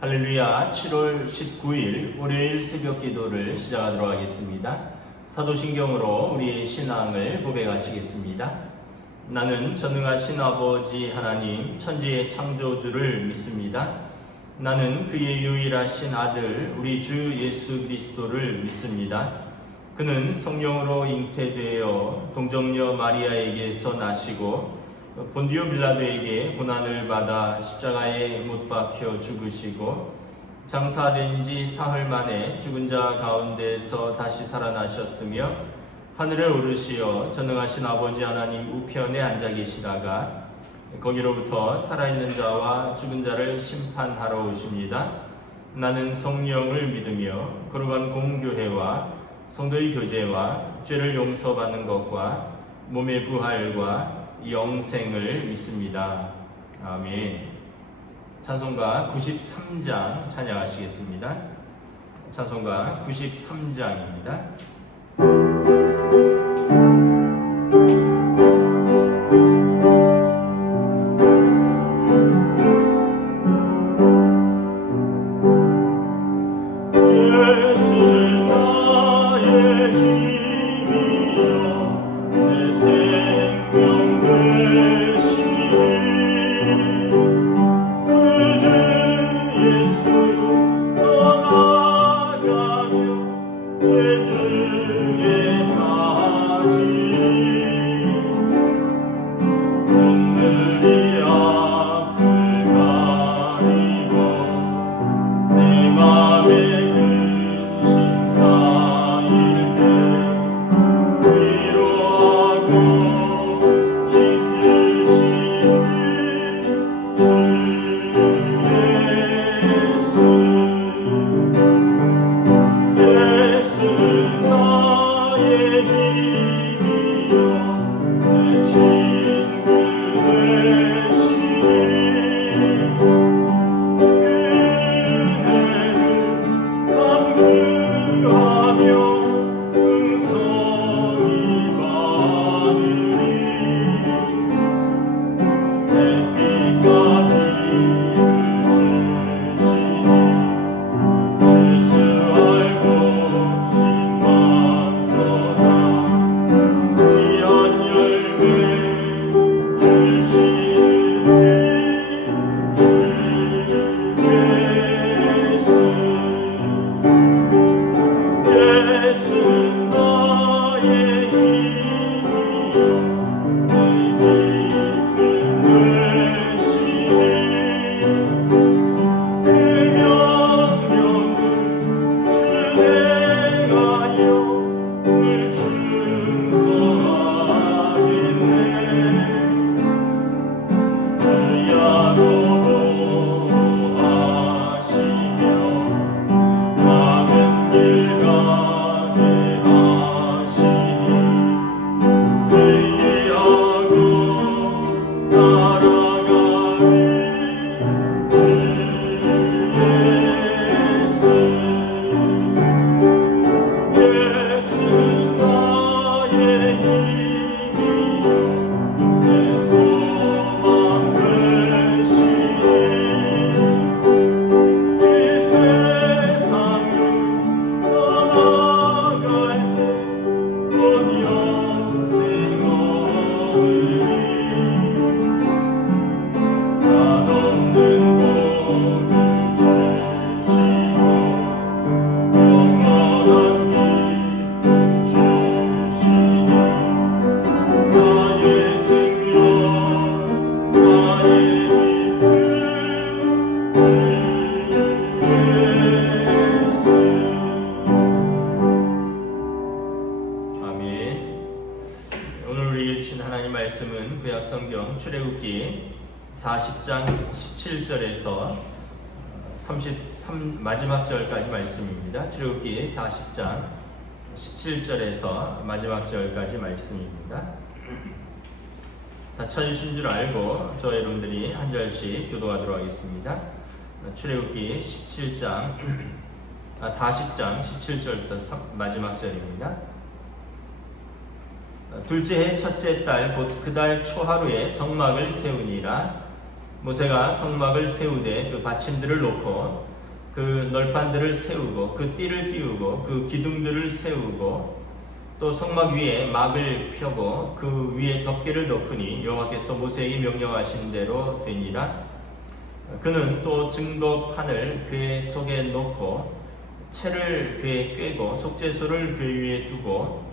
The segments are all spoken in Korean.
할렐루야. 7월 19일 월요일 새벽 기도를 시작하도록 하겠습니다. 사도신경으로 우리의 신앙을 고백하시겠습니다. 나는 전능하신 아버지 하나님 천지의 창조주를 믿습니다. 나는 그의 유일하신 아들 우리 주 예수 그리스도를 믿습니다. 그는 성령으로 잉태되어 동정녀 마리아에게서 나시고 본디오 빌라도에게 고난을 받아 십자가에 못 박혀 죽으시고 장사된 지 사흘 만에 죽은 자 가운데서 다시 살아나셨으며 하늘에 오르시어 전능하신 아버지 하나님 우편에 앉아 계시다가 거기로부터 살아있는 자와 죽은 자를 심판하러 오십니다. 나는 성령을 믿으며 거룩한 공교회와 성도의 교제와 죄를 용서받는 것과 몸의 부활과 영생을 믿습니다. 아멘. 찬송가 93장 찬양하시겠습니다. 찬송가 93장입니다. 출애굽기 40장 17절에서 33 마지막 절까지 말씀입니다. 출애굽기 40장 17절에서 마지막 절까지 말씀입니다. 다 찾으신 줄 알고 저 여러분들이 한 절씩 교도하도록 하겠습니다. 출애굽기 40장 17절부터 마지막 절입니다. 둘째 해 첫째 달 곧 그 달 초하루에 성막을 세우니라. 모세가 성막을 세우되 그 받침들을 놓고 그 널판들을 세우고 그 띠를 띄우고 그 기둥들을 세우고 또 성막 위에 막을 펴고 그 위에 덮개를 덮으니 여호와께서 모세에게 명령하신 대로 되니라. 그는 또 증거판을 궤 속에 놓고 채를 궤에 꿰고 속죄소를 궤 위에 두고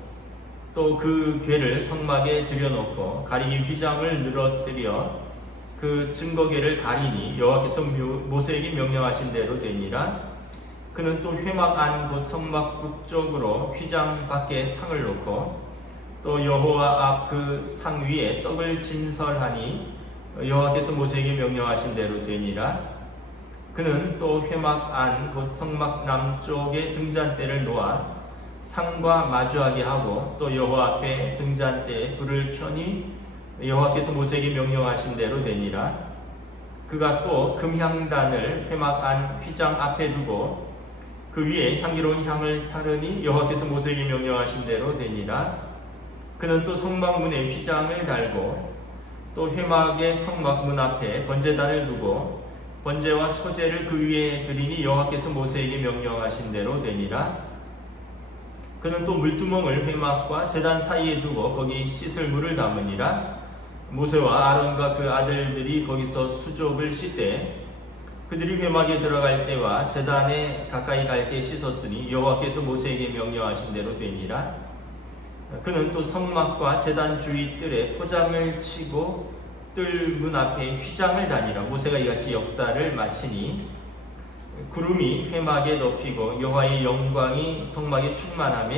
또 그 궤를 성막에 들여놓고 가리기 휘장을 늘어뜨려 그 증거궤를 가리니 여호와께서 모세에게 명령하신 대로 되니라. 그는 또 회막 안 곧 성막 북쪽으로 휘장 밖에 상을 놓고 또 여호와 앞 그 상 위에 떡을 진설하니 여호와께서 모세에게 명령하신 대로 되니라. 그는 또 회막 안 곧 성막 남쪽에 등잔대를 놓아 상과 마주하게 하고 또 여호와 앞에 등잔대에 불을 켜니 여호와께서 모세에게 명령하신 대로 되니라. 그가 또 금향단을 회막 안 휘장 앞에 두고 그 위에 향기로운 향을 사르니 여호와께서 모세에게 명령하신 대로 되니라. 그는 또 성막문에 휘장을 달고 또 회막의 성막문 앞에 번제단을 두고 번제와 소제를 그 위에 드리니 여호와께서 모세에게 명령하신 대로 되니라. 그는 또 물두멍을 회막과 제단 사이에 두고 거기 씻을 물을 담으니라. 모세와 아론과 그 아들들이 거기서 수족을 씻되 그들이 회막에 들어갈 때와 제단에 가까이 갈 때 씻었으니 여호와께서 모세에게 명령하신 대로 되니라. 그는 또 성막과 제단 주위 뜰에 포장을 치고 뜰 문 앞에 휘장을 다니라. 모세가 이같이 역사를 마치니 구름이 회막에 덮이고 여호와의 영광이 성막에 충만하며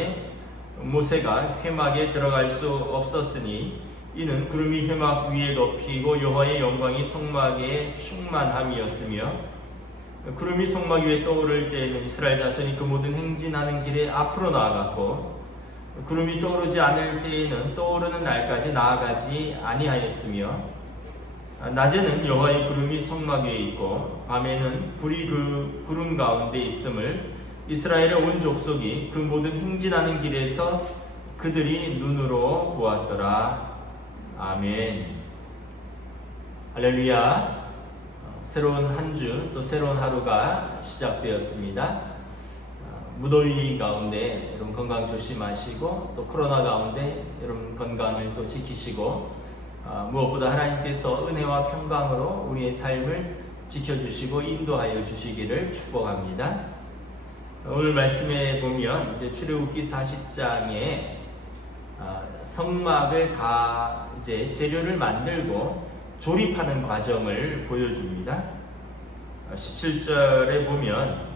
모세가 회막에 들어갈 수 없었으니 이는 구름이 회막 위에 덮이고 여호와의 영광이 성막에 충만함이었으며 구름이 성막 위에 떠오를 때에는 이스라엘 자손이 그 모든 행진하는 길에 앞으로 나아갔고 구름이 떠오르지 않을 때에는 떠오르는 날까지 나아가지 아니하였으며 낮에는 여호와의 구름이 성막 위에 있고 밤에는 불이 그 구름 가운데 있음을 이스라엘의 온 족속이 그 모든 행진하는 길에서 그들이 눈으로 보았더라. 아멘. 할렐루야. 새로운 한 주 또 새로운 하루가 시작되었습니다. 무더위 가운데 여러분 건강 조심하시고 또 코로나 가운데 여러분 건강을 또 지키시고 무엇보다 하나님께서 은혜와 평강으로 우리의 삶을 지켜주시고 인도하여 주시기를 축복합니다. 오늘 말씀에 보면 이제 출애굽기 40장에 성막을 다 이제 재료를 만들고 조립하는 과정을 보여줍니다. 17절에 보면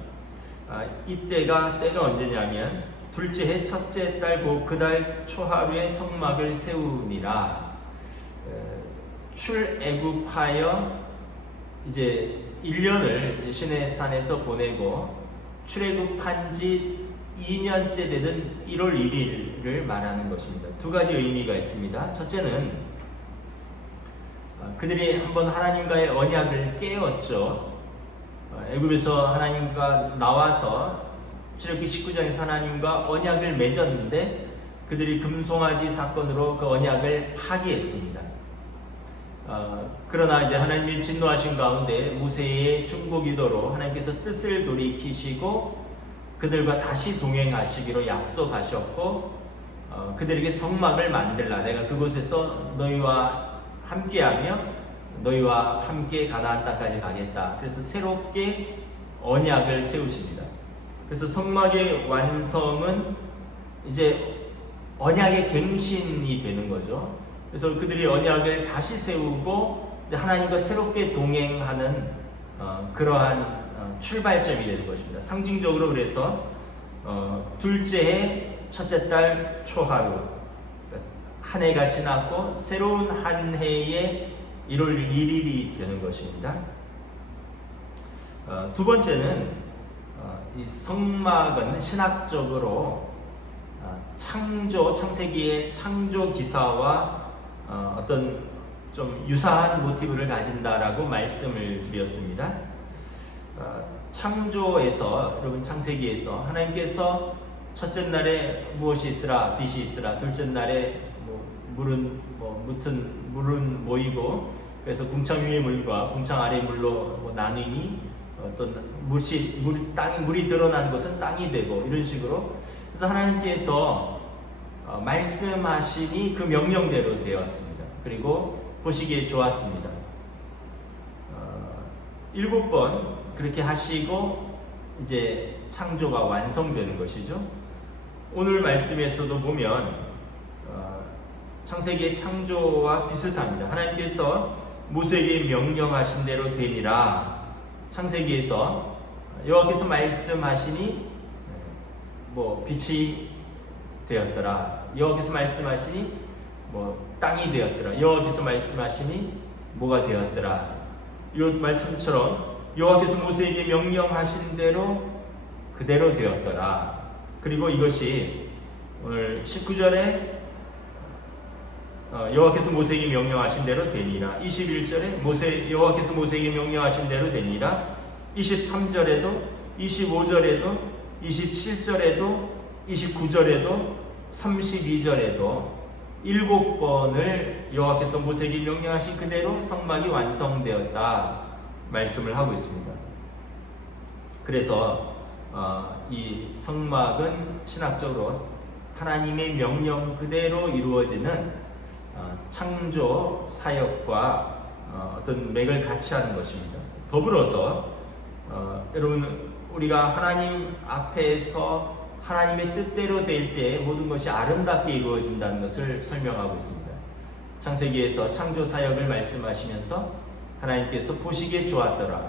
때가 언제냐면 둘째 해 첫째 달 곧 그 달 초하루에 성막을 세우니라. 출애굽하여 이제 1년을 시내산에서 보내고 출애굽한 지 2년째 되는 1월 1일을 말하는 것입니다. 두 가지 의미가 있습니다. 첫째는 그들이 한번 하나님과의 언약을 깨웠죠. 애굽에서 하나님과 나와서 출애굽기 19장에서 하나님과 언약을 맺었는데 그들이 금송아지 사건으로 그 언약을 파기했습니다. 그러나 이제 하나님이 진노하신 가운데 모세의 중보기도로 하나님께서 뜻을 돌이키시고 그들과 다시 동행하시기로 약속하셨고 그들에게 성막을 만들라. 내가 그곳에서 너희와 함께하며 너희와 함께 가나안 땅까지 가겠다. 그래서 새롭게 언약을 세우십니다. 그래서 성막의 완성은 이제 언약의 갱신이 되는 거죠. 그래서 그들이 언약을 다시 세우고 이제 하나님과 새롭게 동행하는 그러한 출발점이 되는 것입니다. 상징적으로 그래서 둘째 해 첫째 달 초하루 한 해가 지났고 새로운 한 해의 1월 1일이 되는 것입니다. 두 번째는 이 성막은 신학적으로 창세기의 창조 기사와 어떤 좀 유사한 모티브를 가진다라고 말씀을 드렸습니다. 창조에서 여러분 창세기에서 하나님께서 첫째 날에 무엇이 있으라 빛이 있으라 둘째 날에 물은 모이고 그래서 궁창 위의 물과 궁창 아래의 물로 나눔이 어떤 물이 드러난 것은 땅이 되고 이런 식으로. 그래서 하나님께서 말씀하시니 그 명령대로 되었습니다. 그리고 보시기에 좋았습니다. 7번 그렇게 하시고 이제 창조가 완성되는 것이죠. 오늘 말씀에서도 보면 창세기의 창조와 비슷합니다. 하나님께서 모세에게 명령하신 대로 되니라. 창세기에서 여호와께서 말씀하시니 빛이 되었더라. 여호와께서 말씀하시니 땅이 되었더라. 여호와께서 말씀하시니 뭐가 되었더라. 이 말씀처럼 여호와께서 모세에게 명령하신 대로 그대로 되었더라. 그리고 이것이 오늘 19절에 여호와께서 모세에게 명령하신 대로 되니라. 21절에 여호와께서 모세에게 명령하신 대로 되니라. 23절에도 25절에도 27절에도 29절에도 32절에도 7번을 여호와께서 모세에게 명령하신 그대로 성막이 완성되었다 말씀을 하고 있습니다. 그래서 이 성막은 신학적으로 하나님의 명령 그대로 이루어지는 창조 사역과 어떤 맥을 같이 하는 것입니다. 더불어서 여러분, 우리가 하나님 앞에서 하나님의 뜻대로 될 때 모든 것이 아름답게 이루어진다는 것을 설명하고 있습니다. 창세기에서 창조 사역을 말씀하시면서 하나님께서 보시기에 좋았더라,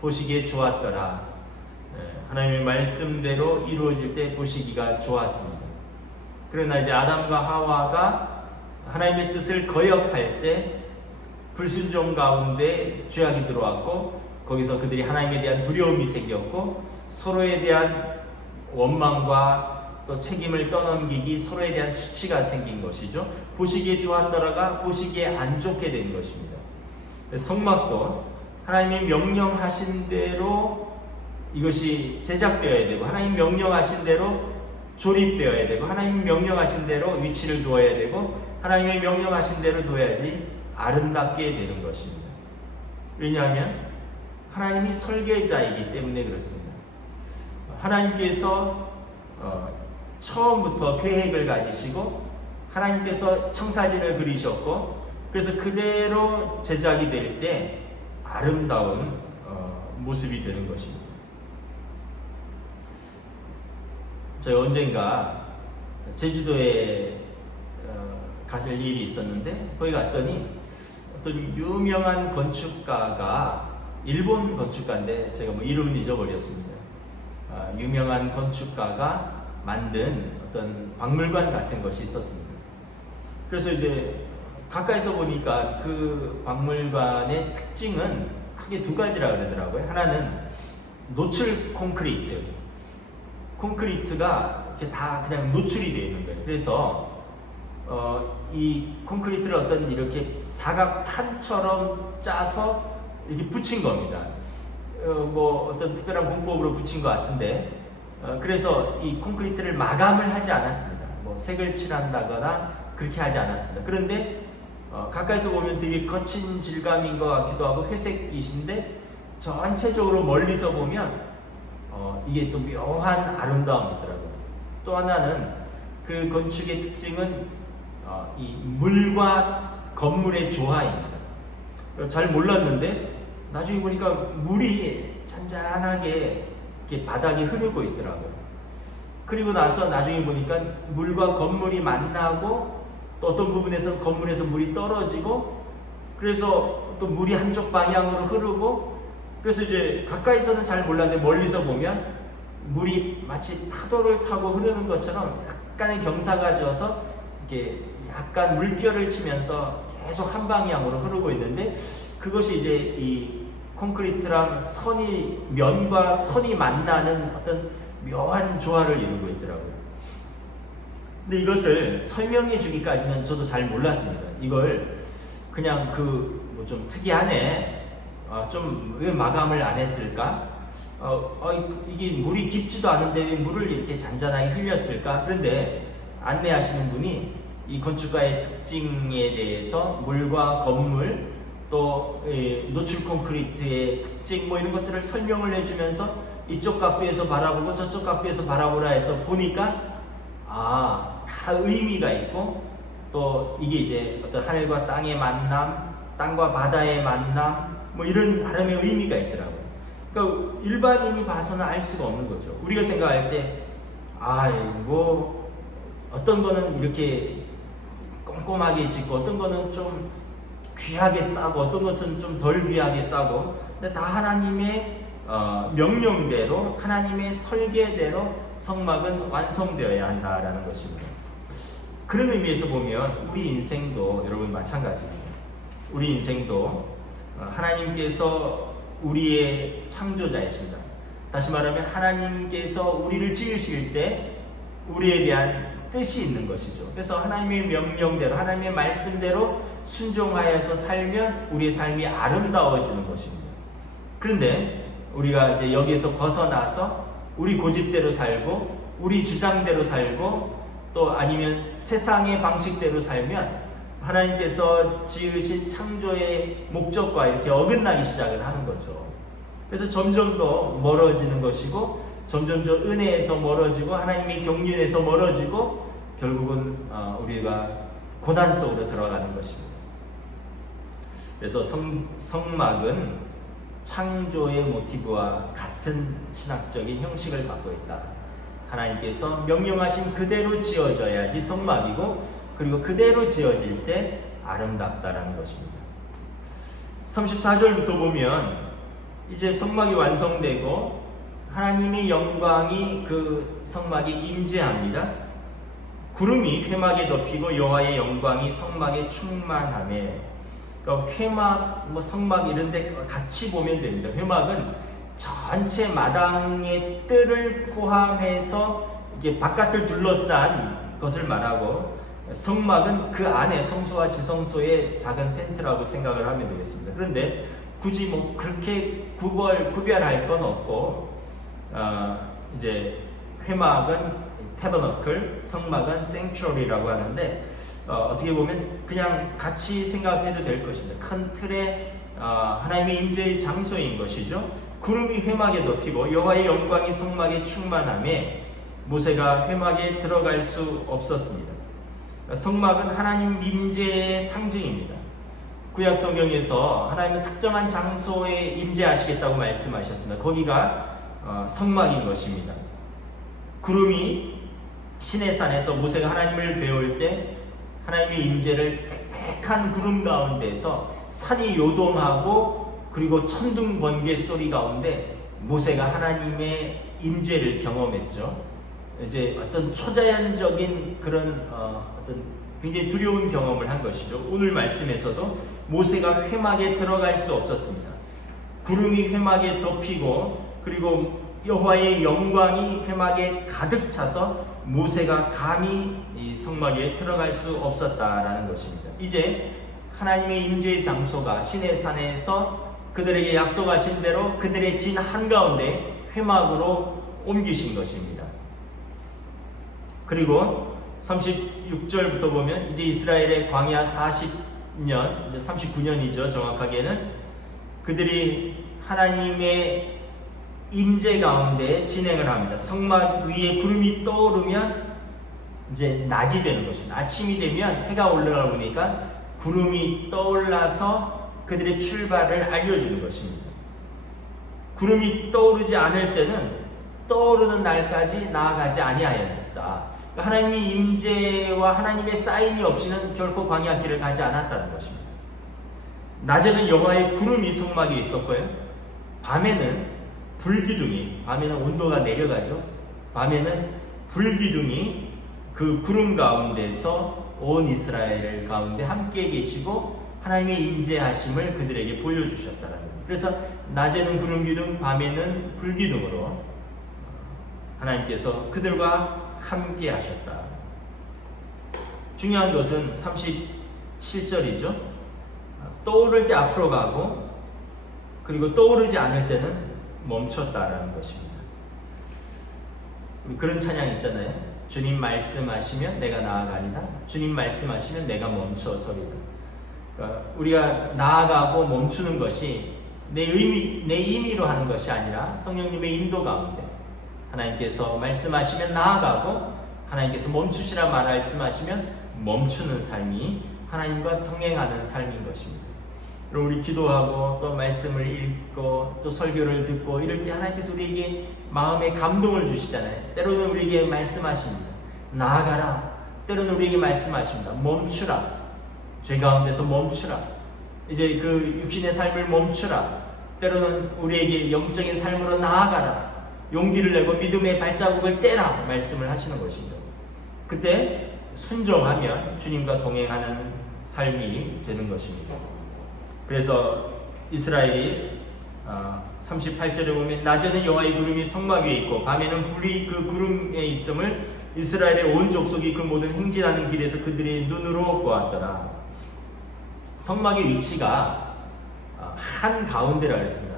보시기에 좋았더라. 하나님의 말씀대로 이루어질 때 보시기가 좋았습니다. 그러나 이제 아담과 하와가 하나님의 뜻을 거역할 때 불순종 가운데 죄악이 들어왔고, 거기서 그들이 하나님에 대한 두려움이 생겼고, 서로에 대한 원망과 또 책임을 떠넘기기, 서로에 대한 수치가 생긴 것이죠. 보시기에 좋았더라가 보시기에 안 좋게 된 것입니다. 성막도 하나님이 명령하신 대로 이것이 제작되어야 되고, 하나님 명령하신 대로 조립되어야 되고, 하나님 명령하신 대로 위치를 두어야 되고, 하나님의 명령하신 대로 둬야지 아름답게 되는 것입니다. 왜냐하면 하나님이 설계자이기 때문에 그렇습니다. 하나님께서 처음부터 계획을 가지시고 하나님께서 청사진을 그리셨고, 그래서 그대로 제작이 될 때 아름다운 모습이 되는 것입니다. 저희 언젠가 제주도에 가실 일이 있었는데, 거기 갔더니 어떤 유명한 건축가가, 일본 건축가인데 제가 이름은 잊어버렸습니다. 유명한 건축가가 만든 어떤 박물관 같은 것이 있었습니다. 그래서 이제 가까이서 보니까 그 박물관의 특징은 크게 두 가지라 그러더라고요. 하나는 노출 콘크리트가 이렇게 다 그냥 노출이 되어 있는 거예요. 그래서 이 콘크리트를 어떤 이렇게 사각판처럼 짜서 이렇게 붙인 겁니다. 어떤 특별한 공법으로 붙인 것 같은데, 그래서 이 콘크리트를 마감을 하지 않았습니다. 색을 칠한다거나 그렇게 하지 않았습니다. 그런데 가까이서 보면 되게 거친 질감인 것 같기도 하고 회색이신데, 전체적으로 멀리서 보면 이게 또 묘한 아름다움이 있더라고요. 또 하나는 그 건축의 특징은 이 물과 건물의 조화입니다. 잘 몰랐는데 나중에 보니까 물이 잔잔하게 이렇게 바닥에 흐르고 있더라고요. 그리고 나서 나중에 보니까 물과 건물이 만나고, 또 어떤 부분에서 건물에서 물이 떨어지고, 그래서 또 물이 한쪽 방향으로 흐르고, 그래서 이제 가까이서는 잘 몰랐는데 멀리서 보면 물이 마치 파도를 타고 흐르는 것처럼 약간의 경사가 져서 이렇게 약간 물결을 치면서 계속 한 방향으로 흐르고 있는데, 그것이 이제 이 콘크리트랑 면과 선이 만나는 어떤 묘한 조화를 이루고 있더라고요. 근데 이것을 설명해 주기까지는 저도 잘 몰랐습니다. 이걸 그냥 좀 특이하네, 좀 왜 마감을 안 했을까? 이게 물이 깊지도 않은데 왜 물을 이렇게 잔잔하게 흘렸을까? 그런데 안내하시는 분이 이 건축가의 특징에 대해서 물과 건물, 또 노출 콘크리트의 특징 뭐 이런 것들을 설명을 해주면서 이쪽 각도에서 바라보고 저쪽 각도에서 바라보라 해서 보니까 다 의미가 있고 또 이게 이제 어떤 하늘과 땅의 만남, 땅과 바다의 만남 뭐 이런 나름의 의미가 있더라고요. 그러니까 일반인이 봐서는 알 수가 없는 거죠. 우리가 생각할 때 뭐 어떤 거는 이렇게 꼼꼼하게 짓고 어떤 거는 좀 귀하게 싸고 어떤 것은 좀 덜 귀하게 싸고 근데 다 하나님의 명령대로 하나님의 설계대로 성막은 완성되어야 한다라는 것입니다. 그런 의미에서 보면 우리 인생도 여러분 마찬가지입니다. 우리 인생도 하나님께서 우리의 창조자이십니다. 다시 말하면 하나님께서 우리를 지으실 때 우리에 대한 뜻이 있는 것이죠. 그래서 하나님의 명령대로 하나님의 말씀대로 순종하여서 살면 우리의 삶이 아름다워지는 것입니다. 그런데 우리가 이제 여기에서 벗어나서 우리 고집대로 살고 우리 주장대로 살고 또 아니면 세상의 방식대로 살면 하나님께서 지으신 창조의 목적과 이렇게 어긋나기 시작을 하는 거죠. 그래서 점점 더 멀어지는 것이고 점점 더 은혜에서 멀어지고 하나님의 경륜에서 멀어지고 결국은 우리가 고난 속으로 들어가는 것입니다. 그래서 성막은 창조의 모티브와 같은 신학적인 형식을 갖고 있다. 하나님께서 명령하신 그대로 지어져야지 성막이고 그리고 그대로 지어질 때 아름답다라는 것입니다. 34절부터 보면 이제 성막이 완성되고 하나님의 영광이 그 성막에 임재합니다. 구름이 회막에 덮이고 여호와의 영광이 성막에 충만하며 그러니까 회막, 성막 이런 데 같이 보면 됩니다. 회막은 전체 마당의 뜰을 포함해서 이게 바깥을 둘러싼 것을 말하고 성막은 그 안에 성소와 지성소의 작은 텐트라고 생각을 하면 되겠습니다. 그런데 굳이 뭐 그렇게 구별할 건 없고 이제 회막은 태버너클, 성막은 생츄어리라고 하는데 어떻게 보면 그냥 같이 생각해도 될 것입니다. 큰 틀에 하나님의 임재의 장소인 것이죠. 구름이 회막에 덮이고 여호와의 영광이 성막에 충만하며 모세가 회막에 들어갈 수 없었습니다. 성막은 하나님 임재의 상징입니다. 구약 성경에서 하나님은 특정한 장소에 임재하시겠다고 말씀하셨습니다. 거기가 성막인 것입니다. 구름이 시내산에서 모세가 하나님을 배울 때 하나님의 임재를 빽빽한 구름 가운데서 산이 요동하고 그리고 천둥 번개 소리 가운데 모세가 하나님의 임재를 경험했죠. 이제 어떤 초자연적인 그런 어떤 굉장히 두려운 경험을 한 것이죠. 오늘 말씀에서도 모세가 회막에 들어갈 수 없었습니다. 구름이 회막에 덮이고 그리고 여호와의 영광이 회막에 가득 차서 모세가 감히 이 성막에 들어갈 수 없었다라는 것입니다. 이제 하나님의 임재의 장소가 시내산에서 그들에게 약속하신 대로 그들의 진 한가운데 회막으로 옮기신 것입니다. 그리고 36절부터 보면 이제 이스라엘의 광야 40년, 이제 39년이죠. 정확하게는 그들이 하나님의 임재 가운데 진행을 합니다. 성막 위에 구름이 떠오르면 이제 낮이 되는 것입니다. 아침이 되면 해가 올라오니까 구름이 떠올라서 그들의 출발을 알려주는 것입니다. 구름이 떠오르지 않을 때는 떠오르는 날까지 나아가지 아니하였다. 하나님의 임재와 하나님의 사인이 없이는 결코 광야 길을 가지 않았다는 것입니다. 낮에는 여호와의 구름이 성막에 있었고요. 밤에는 불기둥이, 밤에는 온도가 내려가죠. 밤에는 불기둥이 그 구름 가운데서 온 이스라엘 가운데 함께 계시고 하나님의 임재하심을 그들에게 보여주셨다는 겁니다. 그래서 낮에는 구름기둥, 밤에는 불기둥으로 하나님께서 그들과 함께 하셨다. 중요한 것은 37절이죠. 떠오를 때 앞으로 가고 그리고 떠오르지 않을 때는 멈췄다라는 것입니다. 그런 찬양 있잖아요. 주님 말씀하시면 내가 나아가리다. 주님 말씀하시면 내가 멈춰서리다. 우리가 나아가고 멈추는 것이 내 임의로 하는 것이 아니라 성령님의 인도 가운데 하나님께서 말씀하시면 나아가고 하나님께서 멈추시라 말씀하시면 멈추는 삶이 하나님과 동행하는 삶인 것입니다. 우리 기도하고 또 말씀을 읽고 또 설교를 듣고 이럴 때 하나님께서 우리에게 마음의 감동을 주시잖아요. 때로는 우리에게 말씀하십니다. 나아가라. 때로는 우리에게 말씀하십니다. 멈추라. 죄 가운데서 멈추라. 이제 그 육신의 삶을 멈추라. 때로는 우리에게 영적인 삶으로 나아가라. 용기를 내고 믿음의 발자국을 떼라. 말씀을 하시는 것이죠. 그때 순종하면 주님과 동행하는 삶이 되는 것입니다. 그래서 이스라엘이 38절에 보면 낮에는 여호와의 구름이 성막 위에 있고 밤에는 불이 그 구름에 있음을 이스라엘의 온 족속이 그 모든 행진하는 길에서 그들이 눈으로 보았더라. 성막의 위치가 한 가운데라 그랬습니다.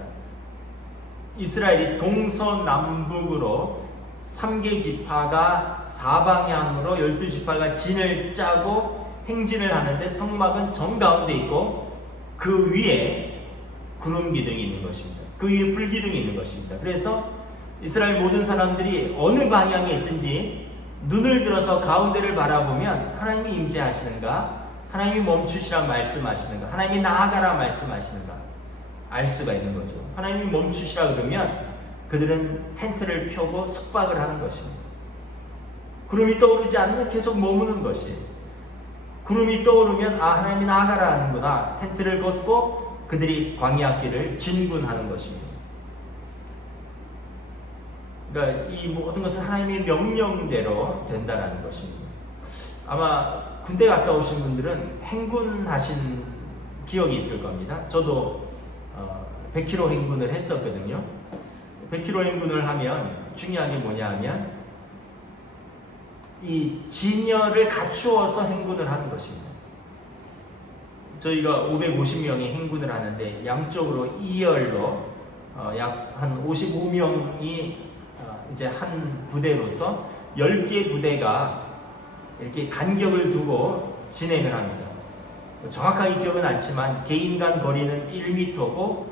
이스라엘이 동서남북으로 3개 지파가 사방향으로 12지파가 진을 짜고 행진을 하는데 성막은 정가운데 있고 그 위에 구름 기둥이 있는 것입니다. 그 위에 불 기둥이 있는 것입니다. 그래서 이스라엘 모든 사람들이 어느 방향에 있든지 눈을 들어서 가운데를 바라보면 하나님이 임재하시는가, 하나님이 멈추시라 말씀하시는가, 하나님이 나아가라 말씀하시는가 알 수가 있는 거죠. 하나님이 멈추시라 그러면 그들은 텐트를 펴고 숙박을 하는 것입니다. 구름이 떠오르지 않으면 계속 머무는 것이에요. 구름이 떠오르면 하나님이 나아가라 하는구나. 텐트를 걷고 그들이 광야길을 진군하는 것입니다. 그러니까 이 모든 것은 하나님의 명령대로 된다는 것입니다. 아마 군대 갔다 오신 분들은 행군하신 기억이 있을 겁니다. 저도 100km 행군을 했었거든요. 100km 행군을 하면 중요한 게 뭐냐 하면 이 진열을 갖추어서 행군을 하는 것입니다. 저희가 550명이 행군을 하는데 양쪽으로 2열로 약 한 55명이 이제 한 부대로서 10개 부대가 이렇게 간격을 두고 진행을 합니다. 정확하게 기억은 않지만 개인 간 거리는 1m고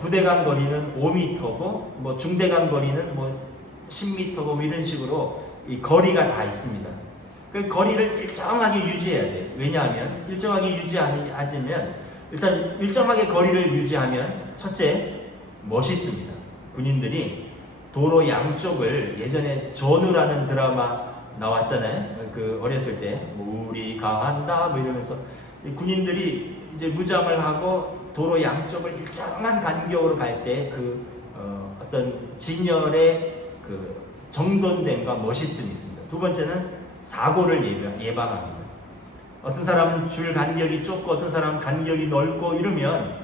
부대 간 거리는 5m고 뭐 중대 간 거리는 뭐 10m고 뭐 이런 식으로 이 거리가 다 있습니다. 그 거리를 일정하게 유지해야 돼요. 왜냐하면 일정하게 유지하면 일단 일정하게 거리를 유지하면 첫째 멋있습니다. 군인들이 도로 양쪽을 예전에 전우라는 드라마 나왔잖아요. 그 어렸을 때 뭐 우리 가한다 뭐 이러면서 군인들이 이제 무장을 하고 도로 양쪽을 일정한 간격으로 갈 때 그 어떤 진열의 그 정돈됨과 멋있음이 있습니다. 두 번째는 사고를 예방합니다. 어떤 사람은 줄 간격이 좁고 어떤 사람은 간격이 넓고 이러면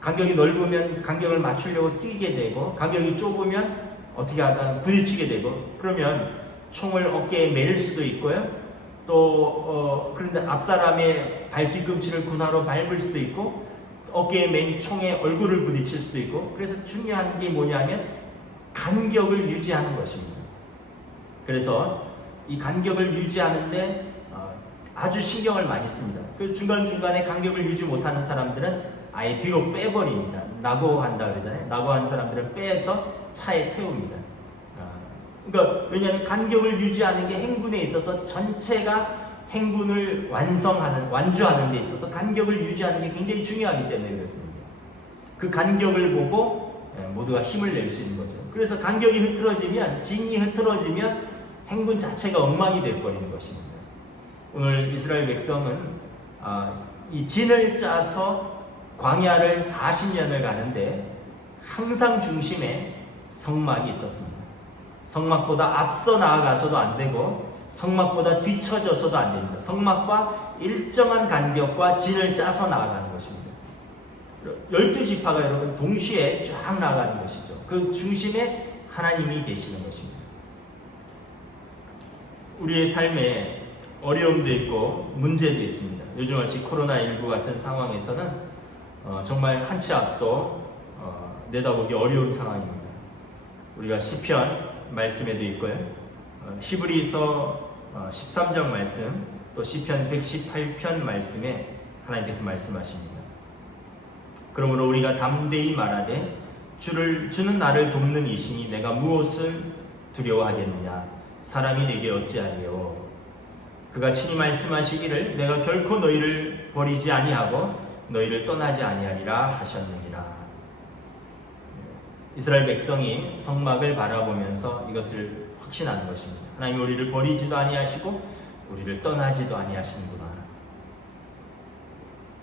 간격이 넓으면 간격을 맞추려고 뛰게 되고 간격이 좁으면 어떻게 하다 부딪히게 되고 그러면 총을 어깨에 매일 수도 있고요. 또 그런데 앞사람의 발뒤꿈치를 군화로 밟을 수도 있고 어깨에 맨 총에 얼굴을 부딪힐 수도 있고 그래서 중요한 게 뭐냐면 간격을 유지하는 것입니다. 그래서 이 간격을 유지하는데 아주 신경을 많이 씁니다. 그 중간중간에 간격을 유지 못하는 사람들은 아예 뒤로 빼버립니다. 낙오한다 그러잖아요. 낙오한 사람들은 빼서 차에 태웁니다. 그러니까 왜냐하면 간격을 유지하는 게 행군에 있어서 전체가 행군을 완주하는 데 있어서 간격을 유지하는 게 굉장히 중요하기 때문에 그렇습니다. 그 간격을 보고 모두가 힘을 낼 수 있는 거죠. 그래서 간격이 흐트러지면 진이 흐트러지면 행군 자체가 엉망이 되어버리는 것입니다. 오늘 이스라엘 백성은 이 진을 짜서 광야를 40년을 가는데 항상 중심에 성막이 있었습니다. 성막보다 앞서 나아가서도 안 되고 성막보다 뒤처져서도 안 됩니다. 성막과 일정한 간격과 진을 짜서 나아가는 것입니다. 12지파가 여러분 동시에 쫙 나아가는 것이죠. 그 중심에 하나님이 계시는 것입니다. 우리의 삶에 어려움도 있고 문제도 있습니다. 요즘같이 코로나19 같은 상황에서는 정말 한 치 앞도 내다보기 어려운 상황입니다. 우리가 시편 말씀에도 있고요. 히브리서 13장 말씀 또 시편 118편 말씀에 하나님께서 말씀하십니다. 그러므로 우리가 담대히 말하되 주는 나를 돕는 이시니 내가 무엇을 두려워하겠느냐. 사람이 내게 어찌하리요. 그가 친히 말씀하시기를 내가 결코 너희를 버리지 아니하고 너희를 떠나지 아니하리라 하셨느니라. 이스라엘 백성이 성막을 바라보면서 이것을 확신하는 것입니다. 하나님 우리를 버리지도 아니하시고 우리를 떠나지도 아니하시는구나.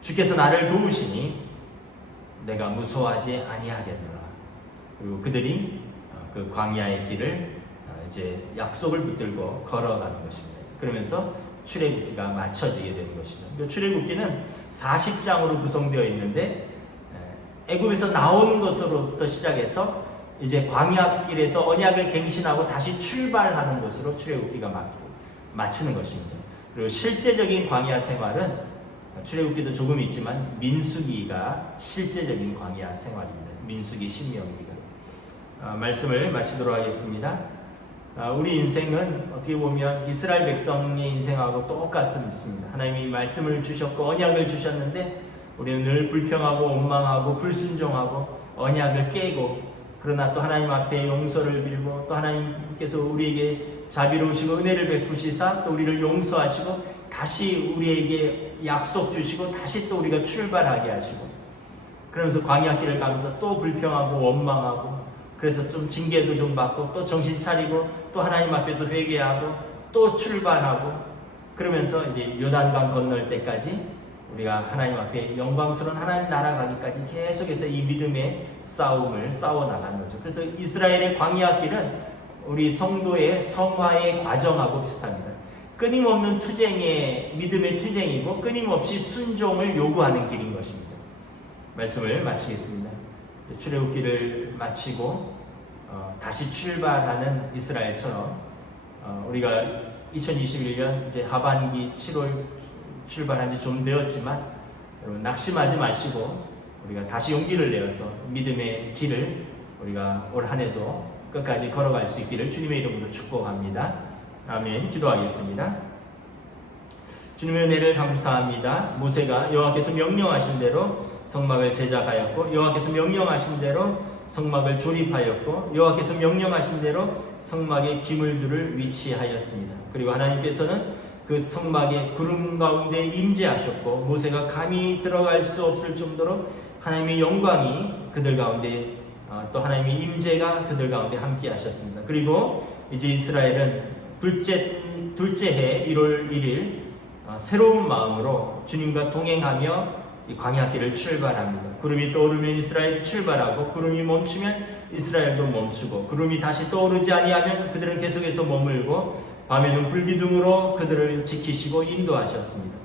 주께서 나를 도우시니 내가 무서워하지 아니하겠노라. 그리고 그들이 그 광야의 길을 이제 약속을 붙들고 걸어가는 것입니다. 그러면서 출애굽기가 맞춰지게 되는 것이죠. 출애굽기는 40장으로 구성되어 있는데 애굽에서 나오는 것으로부터 시작해서 이제 광야길에서 언약을 갱신하고 다시 출발하는 것으로 출애굽기가 마치는 것입니다. 그리고 실제적인 광야 생활은 출애굽기도 조금 있지만 민수기가 실제적인 광야 생활입니다. 민수기, 신명기가. 말씀을 마치도록 하겠습니다. 우리 인생은 어떻게 보면 이스라엘 백성의 인생하고 똑같습니다. 하나님이 말씀을 주셨고 언약을 주셨는데 우리는 늘 불평하고 원망하고 불순종하고 언약을 깨고, 그러나 또 하나님 앞에 용서를 빌고 또 하나님께서 우리에게 자비로우시고 은혜를 베푸시사 또 우리를 용서하시고 다시 우리에게 약속 주시고 다시 또 우리가 출발하게 하시고, 그러면서 광야길을 가면서 또 불평하고 원망하고, 그래서 좀 징계도 좀 받고 또 정신 차리고 또 하나님 앞에서 회개하고 또 출발하고, 그러면서 이제 요단강 건널 때까지 우리가 하나님 앞에 영광스러운 하나님 나라 가기까지 계속해서 이 믿음의 싸움을 싸워나가는 거죠. 그래서 이스라엘의 광야길은 우리 성도의 성화의 과정하고 비슷합니다. 끊임없는 투쟁의 믿음의 투쟁이고 끊임없이 순종을 요구하는 길인 것입니다. 말씀을 마치겠습니다. 출애굽기를 마치고 다시 출발하는 이스라엘처럼 우리가 2021년 이제 하반기 7월 출발한 지 좀 되었지만 여러분 낙심하지 마시고 우리가 다시 용기를 내어서 믿음의 길을 우리가 올 한 해도 끝까지 걸어갈 수 있기를 주님의 이름으로 축복합니다. 아멘. 기도하겠습니다. 주님의 은혜를 감사합니다. 모세가 여호와께서 명령하신 대로 성막을 제작하였고 여호와께서 명령하신 대로 성막을 조립하였고 여호와께서 명령하신 대로 성막의 기물들을 위치하였습니다. 그리고 하나님께서는 그 성막의 구름 가운데 임재하셨고 모세가 감히 들어갈 수 없을 정도로 하나님의 영광이 그들 가운데 또 하나님의 임재가 그들 가운데 함께 하셨습니다. 그리고 이제 이스라엘은 둘째 해 1월 1일 새로운 마음으로 주님과 동행하며 이 광야길을 출발합니다. 구름이 떠오르면 이스라엘이 출발하고 구름이 멈추면 이스라엘도 멈추고 구름이 다시 떠오르지 아니하면 그들은 계속해서 머물고 밤에는 불기둥으로 그들을 지키시고 인도하셨습니다.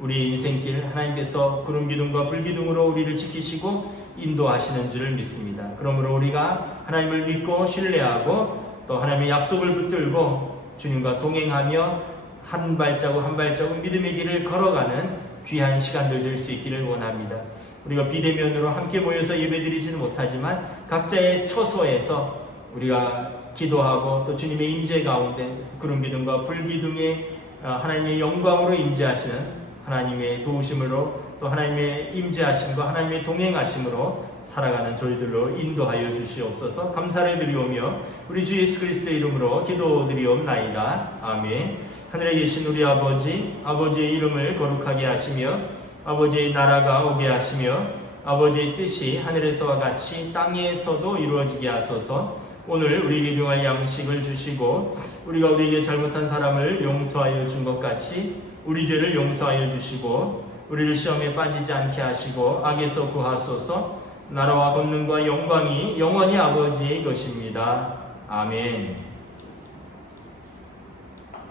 우리 인생길 하나님께서 구름 기둥과 불기둥으로 우리를 지키시고 인도하시는 줄을 믿습니다. 그러므로 우리가 하나님을 믿고 신뢰하고 또 하나님의 약속을 붙들고 주님과 동행하며 한 발자국 한 발자국 믿음의 길을 걸어가는 귀한 시간들 될 수 있기를 원합니다. 우리가 비대면으로 함께 모여서 예배드리지는 못하지만 각자의 처소에서 우리가 기도하고 또 주님의 임재 가운데 구름 기둥과 불 기둥에 하나님의 영광으로 임재하시는 하나님의 도우심으로 또 하나님의 임재하심과 하나님의 동행하심으로 살아가는 저희들로 인도하여 주시옵소서. 감사를 드리오며 우리 주 예수 그리스도의 이름으로 기도드리옵나이다. 아멘. 하늘에 계신 우리 아버지의 이름을 거룩하게 하시며 아버지의 나라가 오게 하시며 아버지의 뜻이 하늘에서와 같이 땅에서도 이루어지게 하소서. 오늘 우리에게 일용할 양식을 주시고 우리가 우리에게 잘못한 사람을 용서하여 준 것 같이 우리 죄를 용서하여 주시고 우리를 시험에 빠지지 않게 하시고 악에서 구하소서. 나라와 권능과 영광이 영원히 아버지의 것입니다. 아멘.